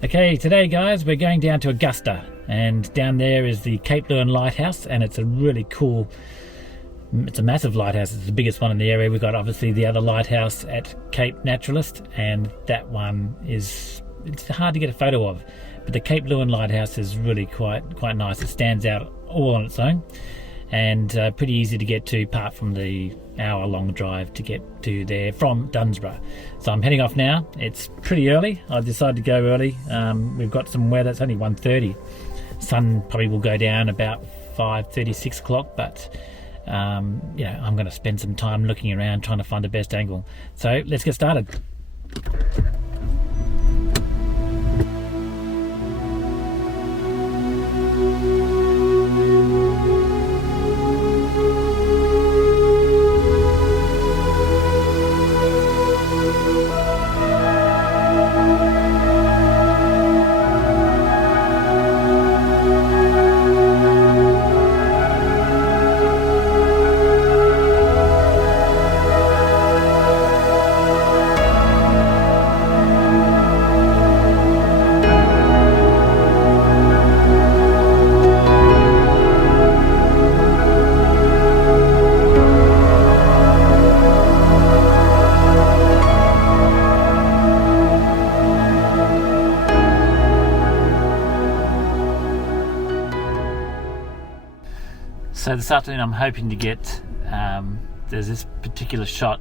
Okay, today guys, we're going down to Augusta, and down there is the Cape Leeuwin Lighthouse, and it's a really cool, it's a massive lighthouse. It's the biggest one in the area. We've got obviously the other lighthouse at Cape Naturalist, and that one is, it's hard to get a photo of, but the Cape Leeuwin Lighthouse is really quite nice. It stands out all on its own, and pretty easy to get to, apart from the hour-long drive to get to there from Dunsborough. So I'm heading off now. It's pretty early. I decided to go early. We've got some weather. It's only 1:30. Sun probably will go down about 5:30, 6 o'clock, but yeah, I'm going to spend some time looking around trying to find the best angle. So let's get started. So this afternoon I'm hoping to get, there's this particular shot,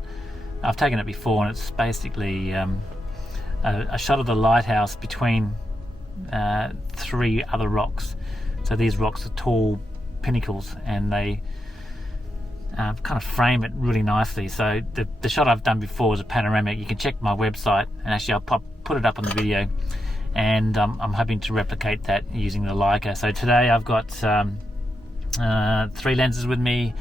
I've taken it before, and it's basically a shot of the lighthouse between three other rocks. So these rocks are tall pinnacles, and they kind of frame it really nicely. So the shot I've done before is a panoramic. You can check my website, and actually I'll put it up on the video, and I'm hoping to replicate that using the Leica. So today I've got 3 lenses with me.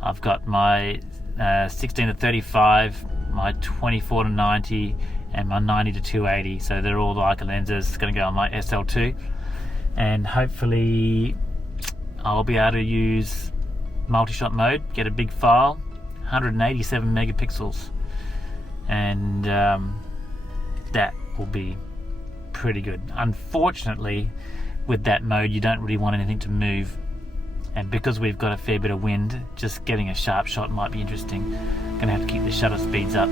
I've got my 16-35, my 24-90, and my 90-280. So they're all Leica lenses. It's going to go on my SL2, and hopefully I'll be able to use multi-shot mode, get a big file, 187 megapixels, and that will be pretty good. Unfortunately, with that mode, you don't really want anything to move. And because we've got a fair bit of wind, just getting a sharp shot might be interesting. Gonna have to keep the shutter speeds up.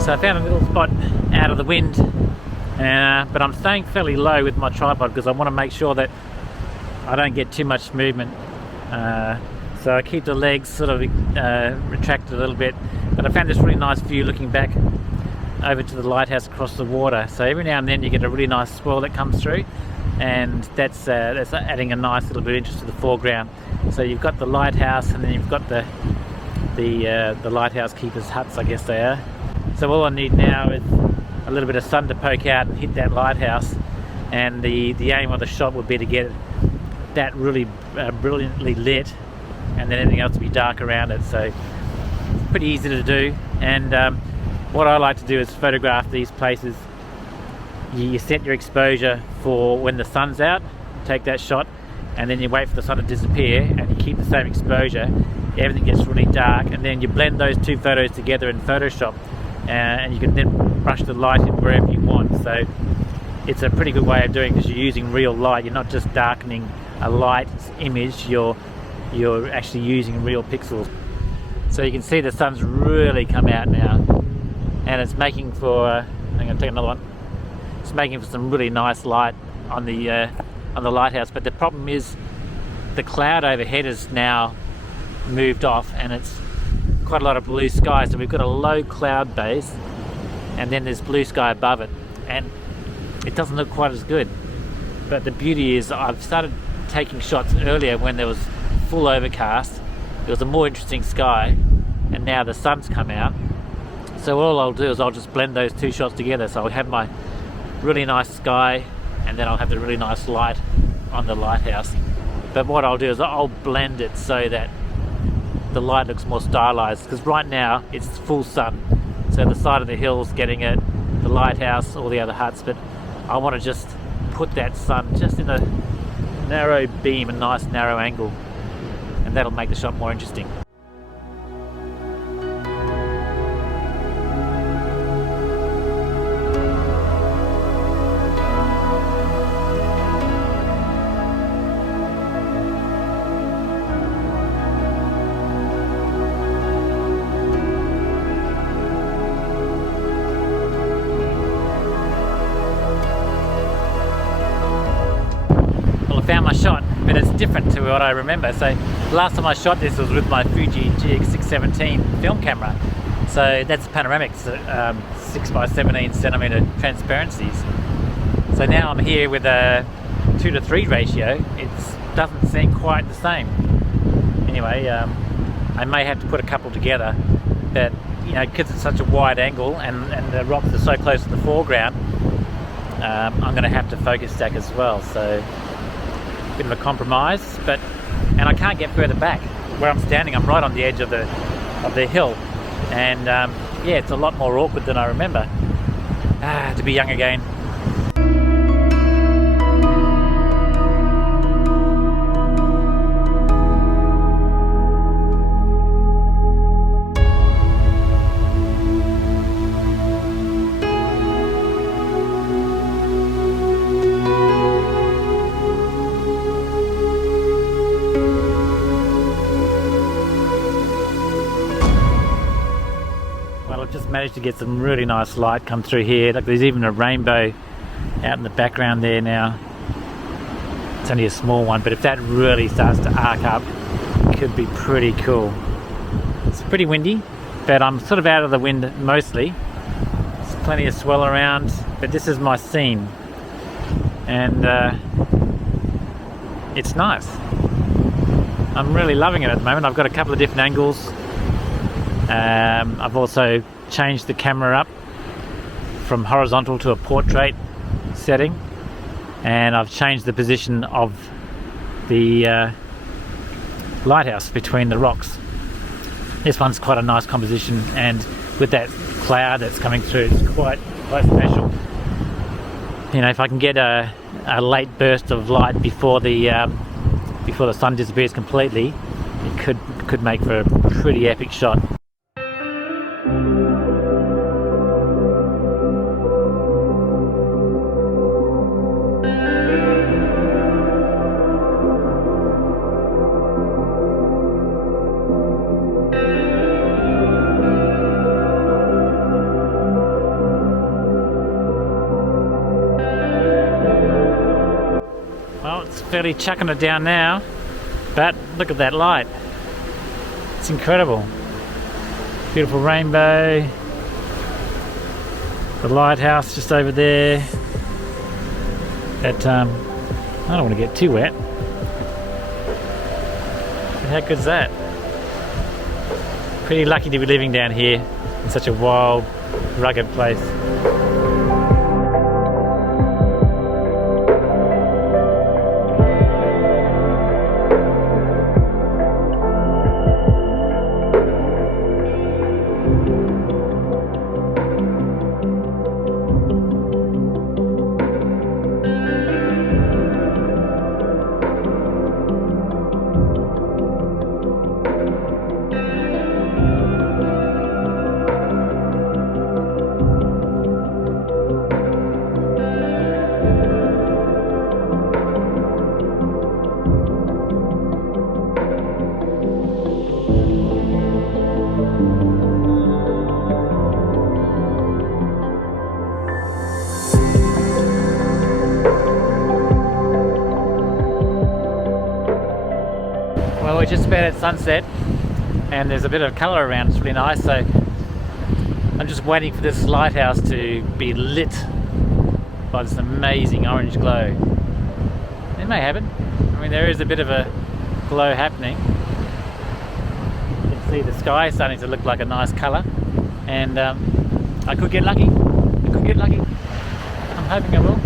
So I found a little spot out of the wind, but I'm staying fairly low with my tripod because I want to make sure that I don't get too much movement. So I keep the legs sort of retracted a little bit, but I found this really nice view looking back over to the lighthouse across the water. So every now and then you get a really nice swirl that comes through, and that's adding a nice little bit of interest to the foreground. So you've got the lighthouse, and then you've got the lighthouse keepers' huts, I guess they are. So all I need now is a little bit of sun to poke out and hit that lighthouse, and the aim of the shot would be to get that really brilliantly lit, and then anything else to be dark around it. So it's pretty easy to do, and what I like to do is photograph these places. You set your exposure for when the sun's out, take that shot, and then you wait for the sun to disappear, and you keep the same exposure. Everything gets really dark, and then you blend those two photos together in Photoshop, and you can then brush the light in wherever you want. So it's a pretty good way of doing it, because you're using real light. You're not just darkening a light image, you're actually using real pixels. So you can see the sun's really come out now, and it's making for I'm going to take another one. It's making for some really nice light on the lighthouse. But the problem is the cloud overhead is now moved off, and it's quite a lot of blue sky. So we've got a low cloud base, and then there's blue sky above it, and it doesn't look quite as good. But the beauty is I've started taking shots earlier when there was full overcast. It was a more interesting sky, and now the sun's come out. So all I'll do is I'll just blend those two shots together. So I'll have my really nice sky, and then I'll have the really nice light on the lighthouse. But what I'll do is I'll blend it so that the light looks more stylized, because right now it's full sun. So the side of the hill's getting it, the lighthouse, all the other huts, but I want to just put that sun just in a narrow beam, a nice narrow angle, and that'll make the shot more interesting. Found my shot, but it's different to what I remember. So the last time I shot this was with my Fuji GX617 film camera. So that's panoramics, 6 by 17 centimeter transparencies. So now I'm here with a 2:3 ratio. It doesn't seem quite the same. Anyway, I may have to put a couple together, but you know, because it's such a wide angle and the rocks are so close to the foreground, I'm going to have to focus stack as well. So bit of a compromise, and I can't get further back. Where I'm standing, I'm right on the edge of the hill, and yeah, it's a lot more awkward than I remember. To be young again. Just managed to get some really nice light come through here. Look, there's even a rainbow out in the background there now. It's only a small one, but if that really starts to arc up, it could be pretty cool. It's pretty windy, but I'm sort of out of the wind mostly. There's plenty of swell around, but this is my scene, and it's nice. I'm really loving it at the moment. I've got a couple of different angles. I've also changed the camera up from horizontal to a portrait setting, and I've changed the position of the lighthouse between the rocks. This one's quite a nice composition, and with that cloud that's coming through, it's quite special. You know, if I can get a late burst of light before the sun disappears completely, it could make for a pretty epic shot. It's fairly chucking it down now, but look at that light. It's incredible. Beautiful rainbow. The lighthouse just over there. But I don't want to get too wet. But how good's that? Pretty lucky to be living down here in such a wild, rugged place. Well, we're just about at sunset, and there's a bit of colour around. It's really nice. So I'm just waiting for this lighthouse to be lit by this amazing orange glow. It may happen. I mean, there is a bit of a glow happening. You can see the sky starting to look like a nice colour, and I could get lucky. I'm hoping I will.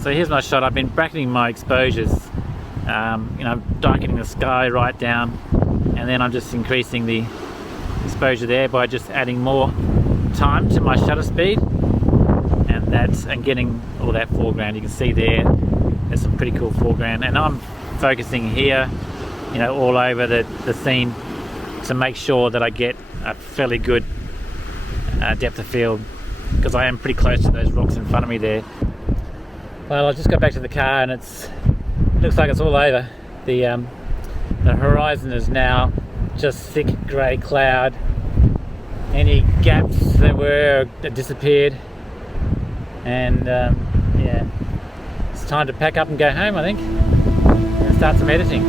So here's my shot. I've been bracketing my exposures, darkening the sky right down, and then I'm just increasing the exposure there by just adding more time to my shutter speed, and getting all that foreground. You can see there's some pretty cool foreground, and I'm focusing here, all over the scene to make sure that I get a fairly good depth of field, because I am pretty close to those rocks in front of me there. Well, I just got back to the car, and it looks like it's all over. The horizon is now just thick grey cloud. Any gaps that were disappeared, and yeah, it's time to pack up and go home, I think, and start some editing.